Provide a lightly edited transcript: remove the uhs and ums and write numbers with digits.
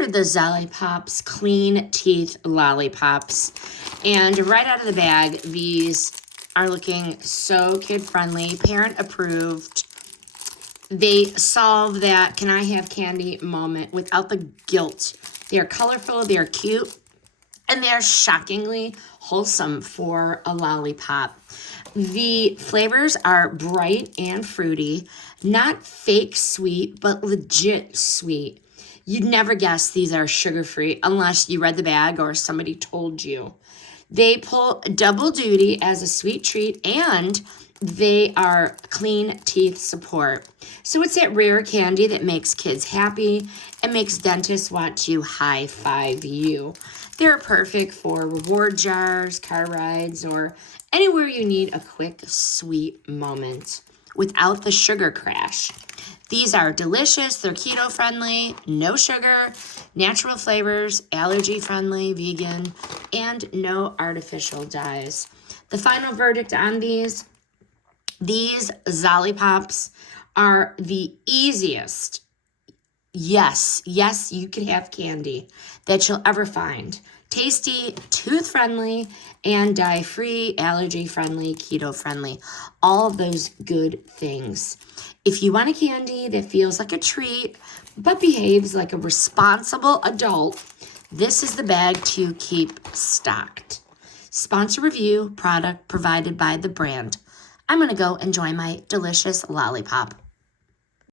are the Zollipops Clean Teeth Lollipops. And right out of the bag, these are looking so kid-friendly, parent-approved. They solve that can I have candy moment without the guilt. They are colorful, they are cute, and they are shockingly wholesome for a lollipop. The flavors are bright and fruity, not fake sweet, but legit sweet. You'd never guess these are sugar-free unless you read the bag or somebody told you. They pull double duty as a sweet treat, and they are clean teeth support. So it's that rare candy that makes kids happy and makes dentists want to high-five you. They're perfect for reward jars, car rides, or anywhere you need a quick, sweet moment without the sugar crash. These are delicious. They're keto-friendly, no sugar, natural flavors, allergy-friendly, vegan, and no artificial dyes. The final verdict on these Zollipops are the easiest, yes, you can have candy that you'll ever find. Tasty, tooth-friendly, and dye-free, allergy-friendly, keto-friendly. All of those good things. If you want a candy that feels like a treat, but behaves like a responsible adult, this is the bag to keep stocked. Sponsor review, product provided by the brand. I'm going to go enjoy my delicious lollipop.